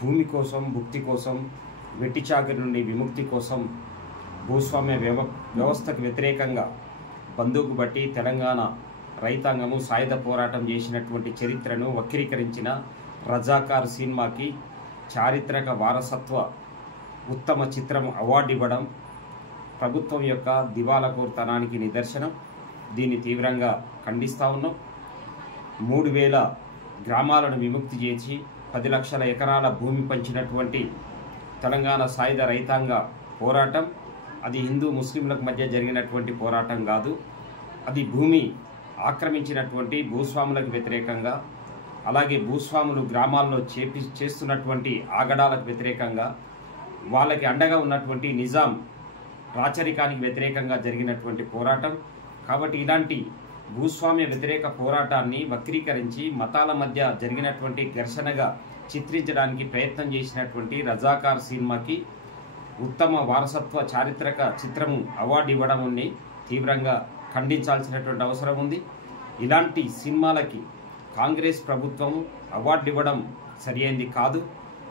భూమి కోసం, భుక్తి కోసం, వెట్టి చాకిరి నుండి విముక్తి కోసం భూస్వామ్య వ్యవస్థకు వ్యతిరేకంగా బందూకు బట్టి తెలంగాణ రైతాంగము సాయుధ పోరాటం చేసినటువంటి చరిత్రను వక్రీకరించిన రజాకార్ సినిమాకి చారిత్రక వారసత్వ ఉత్తమ చిత్రం అవార్డు ఇవ్వడం ప్రభుత్వం యొక్క దివాలాకోరుతనానికి నిదర్శనం. దీన్ని తీవ్రంగా ఖండిస్తూ ఉన్నాం. 3000 గ్రామాలను విముక్తి చేసి 10 లక్షల ఎకరాల భూమి పంచినటువంటి తెలంగాణ సాయుధ రైతాంగ పోరాటం అది హిందూ ముస్లింలకు మధ్య జరిగినటువంటి పోరాటం కాదు. అది భూమి ఆక్రమించినటువంటి భూస్వాములకు వ్యతిరేకంగా, అలాగే భూస్వాములు గ్రామాల్లో చేస్తున్నటువంటి ఆగడాలకు వ్యతిరేకంగా, వాళ్ళకి అండగా ఉన్నటువంటి నిజాం రాచరికానికి వ్యతిరేకంగా జరిగినటువంటి పోరాటం. కాబట్టి ఇలాంటి భూస్వామ్య వ్యతిరేక పోరాటాన్ని వక్రీకరించి మతాల మధ్య జరిగినటువంటి ఘర్షణగా చిత్రించడానికి ప్రయత్నం చేసినటువంటి రజాకార్ సినిమాకి ఉత్తమ వారసత్వ చారిత్రక చిత్రము అవార్డు ఇవ్వడం తీవ్రంగా ఖండించాల్సినటువంటి అవసరం ఉంది. ఇలాంటి సినిమాలకి కాంగ్రెస్ ప్రభుత్వం అవార్డు ఇవ్వడం సరియైంది కాదు.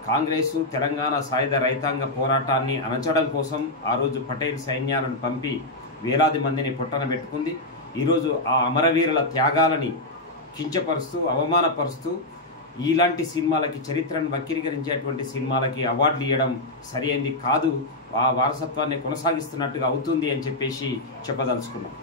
కాంగ్రెసు తెలంగాణ సాయుధ రైతాంగ పోరాటాన్ని అణచడం కోసం ఆ రోజు పటేల్ సైన్యాలను పంపి వేలాది మందిని పొట్టన పెట్టుకుంది. ఈరోజు ఆ అమరవీరుల త్యాగాలని కించపరుస్తూ, అవమానపరుస్తూ ఇలాంటి సినిమాలకి, చరిత్రను వక్రీకరించేటువంటి సినిమాలకి అవార్డులు ఇవ్వడం సరియైంది కాదు. ఆ వారసత్వాన్ని కొనసాగిస్తున్నట్టుగా అవుతుంది అని చెప్పేసి చెప్పదలుచుకున్నాం.